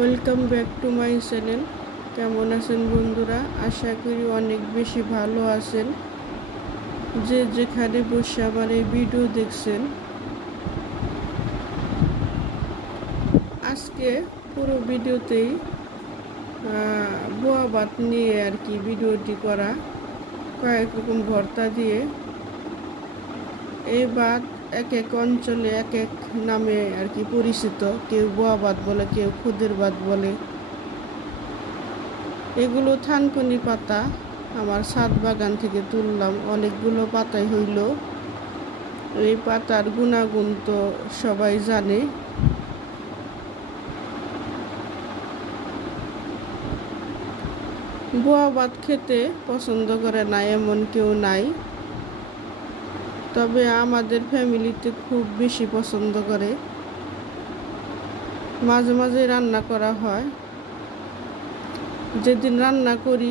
Welcome back to my channel. কেমন আছেন বন্ধুরা? আশা করি অনেক বেশি ভালো আছেন। যে যেখানে বসে আমার এই ভিডিও দেখছেন, আজকে পুরো ভিডিওতেই বোয়া ভাত নিয়ে আর কি ভিডিওটি করা। কয়েক রকম ভর্তা দিয়ে এই ভাত এক এক অঞ্চলে এক এক নামে আর কি পরিচিত। কেউ বোয়া ভাত বলে, কেউ খুদের ভাত বলে। এগুলো থানকুনি পাতা আমার ছাদ বাগান থেকে তুললাম, অনেকগুলো পাতাই হইল। এই পাতার গুণাগুণ তো সবাই জানে। বোয়া ভাত খেতে পছন্দ করে না এমন কেউ নাই, তবে আমাদের ফ্যামিলিতে খুব বেশি পছন্দ করে। মাঝে মাঝে রান্না করা হয়। যেদিন রান্না করি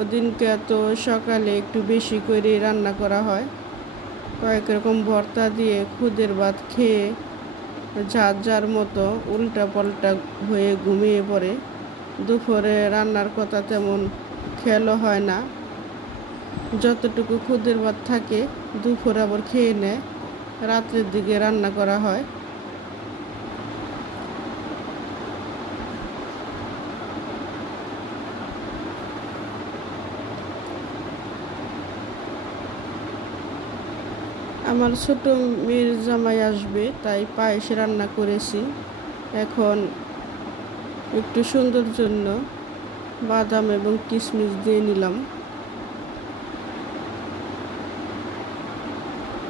ওদিনকে তো সকালে একটু বেশি করে রান্না করা হয়। কয়েক রকম ভর্তা দিয়ে খুদের ভাত খেয়ে যার যার মতো উল্টা পাল্টা হয়ে ঘুমিয়ে পড়ে। দুপুরে রান্নার কথা তেমন খেয়ালও হয় না। যতটুকু খুদের ভাত থাকে দুপুরে আবার খেয়ে নেয়, রাত্রের দিকে রান্না করা হয়। আমার ছোট মেয়ের জামাই আসবে, তাই পায়েস রান্না করেছি। এখন একটু সুন্দর জন্য বাদাম এবং কিশমিশ দিয়ে নিলাম।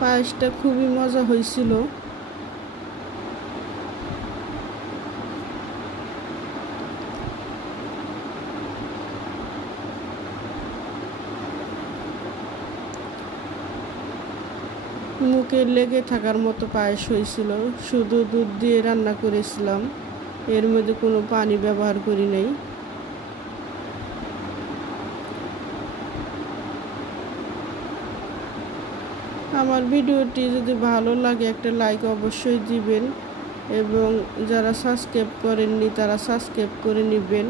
পায়েসটা খুবই মজা হয়েছিল। মুখে লেগে থাকার মতো পায়েস হয়েছিল। শুধু দুধ দিয়ে রান্না করেছিলাম, এর মধ্যে কোনো পানি ব্যবহার করি নাই। আমার ভিডিওটি যদি ভালো লাগে একটা লাইক অবশ্যই দিবেন, এবং যারা সাবস্ক্রাইব করেননি তারা সাবস্ক্রাইব করে নেবেন।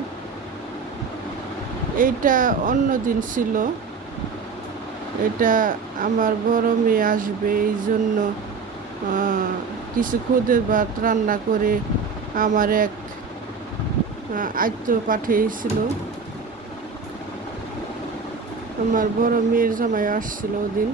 এইটা অন্য দিন ছিল, এটা আমার বড় মেয়ে আসবে, এই জন্য কিছু খুদের ভাত রান্না করে আমার এক আত্মীয় পাঠিয়েছিল। আমার বড় মেয়ের জামাই আসছিল ওদিন।